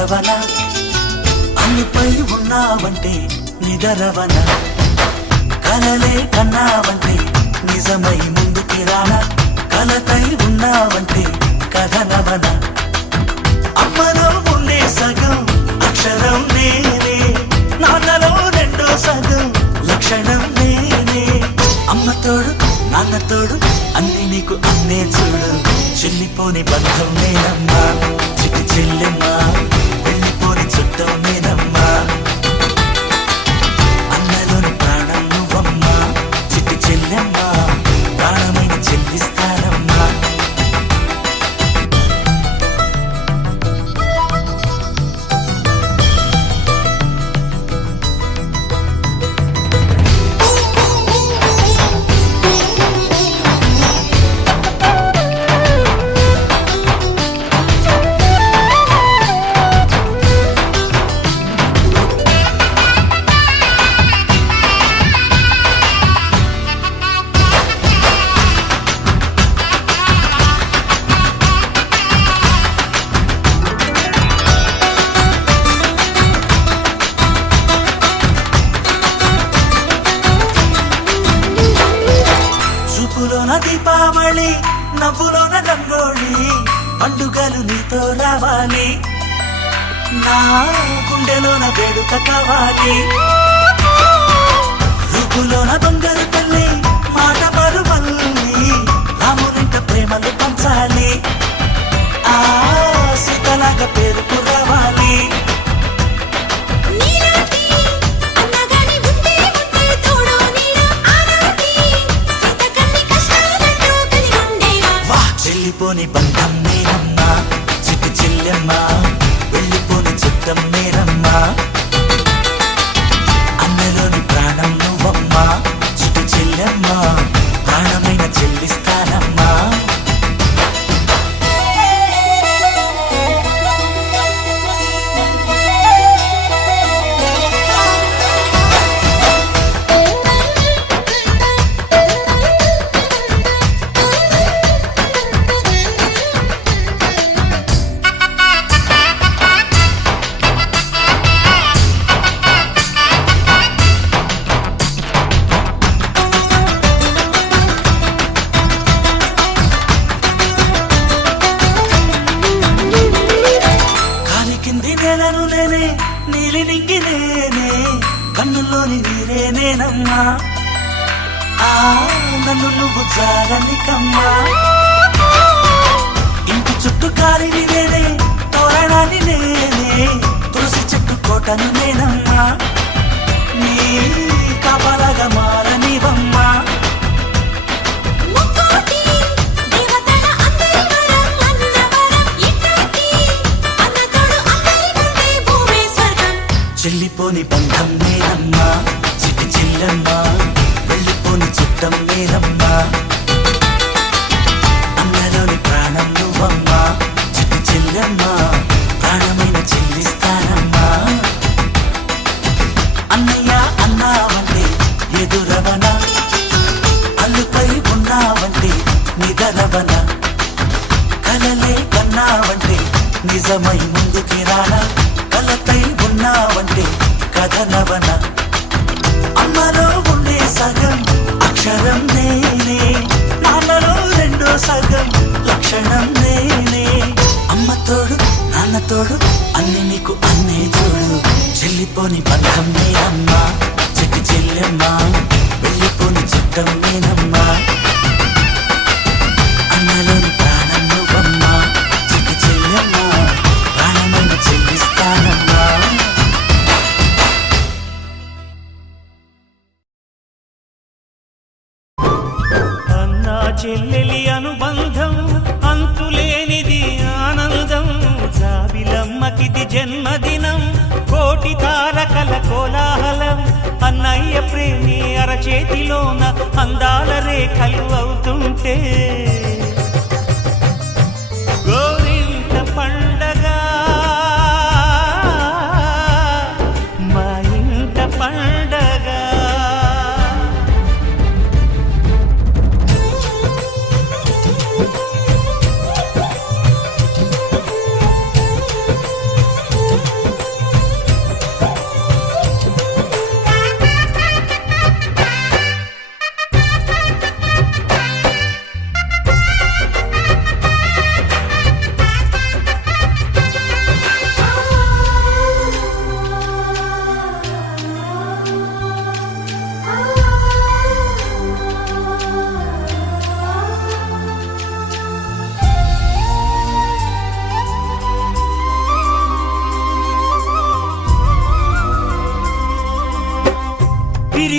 ఎదురవన అన్నిపై ఉన్నావంటే నిదరవన కలలే కన్నావంటే నిజమై ముందుకి రానా కలతై ఉన్నావంటే కథనవన అమ్మలో ఉండే సగం అక్షరం నేనే నాన్నలో రెండో సగం లక్షణం నేనే అమ్మ తోడు నాన్న తోడు అన్ని నీకు అన్నే చూడు చెల్లిపోని బంధం నేనమ్మా చిట్టి చెల్లెమ్మా వెళ్ళిపోని చుట్టం నేనమ్మా అన్నలోని ప్రాణం నువ్వమ్మా చిట్టి చెల్లెమ్మా ప్రాణమైన చెల్లిస్తానమ్మా దీపావళి నవ్వులోన రంగోళి పండుగలు నీతో రావాలి నా గుండెలోన వేడుక కావాలి రూపులోన దొంగలు తల్లి మాట పరువల్లి రామునింట ప్రేమలు పంచాలి ఆ సీతలాగా పేరుకు రావాలి వెళ్ళిపోని బంధం నేనమ్మా చిట్టి చెల్లెమ్మా వెళ్ళిపోని చుట్టం నేనమ్మా అన్నలోని ప్రాణం నువ్వమ్మా చిట్టి చెల్లెమ్మా ప్రాణమైన చెల్లిస్తానమ్మా నీలి నింగి నేనే కన్నుల్లోని నీరే నేనమ్మా ఆ నన్ను నువ్వు జారనికమ్మా ఇంటి చుట్టూ కాలిని నేనే తోరణాన్ని నేనే తులసి చెట్టు కోటను నేనమ్మా నీ కాపలాగా మారనివమ్మా చెల్లిపోని బంధం నేనమ్మా చిట్టి చెల్లెమ్మా వెళ్ళిపోని చుట్టం నేనమ్మా అన్నలోని ప్రాణం నువ్వమ్మా చిట్టి చెల్లెమ్మా ప్రాణమైన చెల్లిస్తానమ్మా అన్నయ్య అన్నావంటే ఎదురవన అల్లుపై ఉన్నావంటే నిదరవన కలలే కన్నావంటే నిజమై ముందుకి రానా కలతై ఉన్నావంటే కథనవన అమ్మలో ఉండే సగం అక్షరం నేనే నాన్నలో రెండో సగం లక్షణం నేనే అమ్మ తోడు నాన్న తోడు అన్ని నీకు అన్నే చూడు చెల్లిపోని బంధం నేనమ్మా చిట్టి చెల్లెమ్మా వెళ్ళిపోని చుట్టం నేనమ్మా అన్నలోని ప్రాణం నువ్వమ్మా చిట్టి చెల్లెమ్మా ప్రాణమైన చెల్లిస్తానమ్మా చెల్లెలి అనుబంధం అంతులేనిది ఆనందం జాబిలమ్మకిది జన్మదినం కోటి తారకల కోలాహలం అన్నయ్య ప్రేమి అరచేతిలోన అందాల రేఖలు అవుతుంటే గోరింట పండగ మా ఇంట పండగ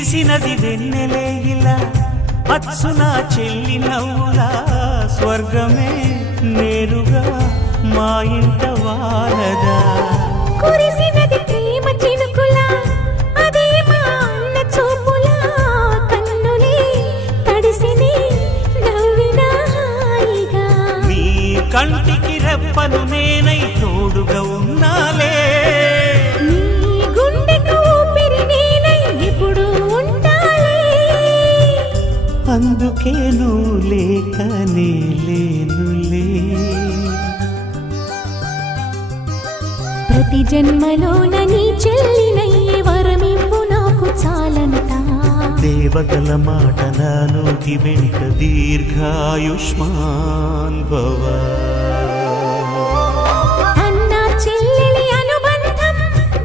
విరిసినది వెన్నెలే ఇలా అచ్చు నా చెల్లి నవ్వులా స్వర్గమే నేరుగా మా ఇంట వారదా కురిసినది ప్రేమ చినుకులా అదే మా అన్న చూపులా కన్నులే తడిసిని నవ్వినా హాయిగా నీ కంటికి రెప్పను నేనై తోడుగా ఉన్నాలే నీ గుండెకు ఊపిరి నేనై ఎప్పుడు ఉంటాలే అందుకే నువ్వు లేకనే లేనులే ప్రతి జన్మలోన నీ చెల్లినయ్యే వరమివ్వు నాకు చాలంట దేవతల మాట నా నోటి వెంట దీర్ఘాయుష్మాన్ భవ అన్న చెల్లెలి అనుబంధం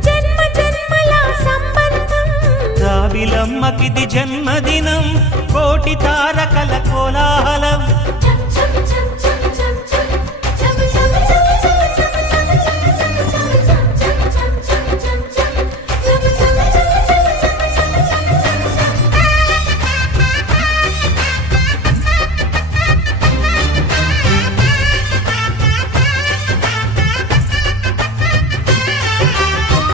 జన్మ జన్మల సంబంధం జాబిలమ్మకిది జన్మదినం కోటి తారకల కోలాహలం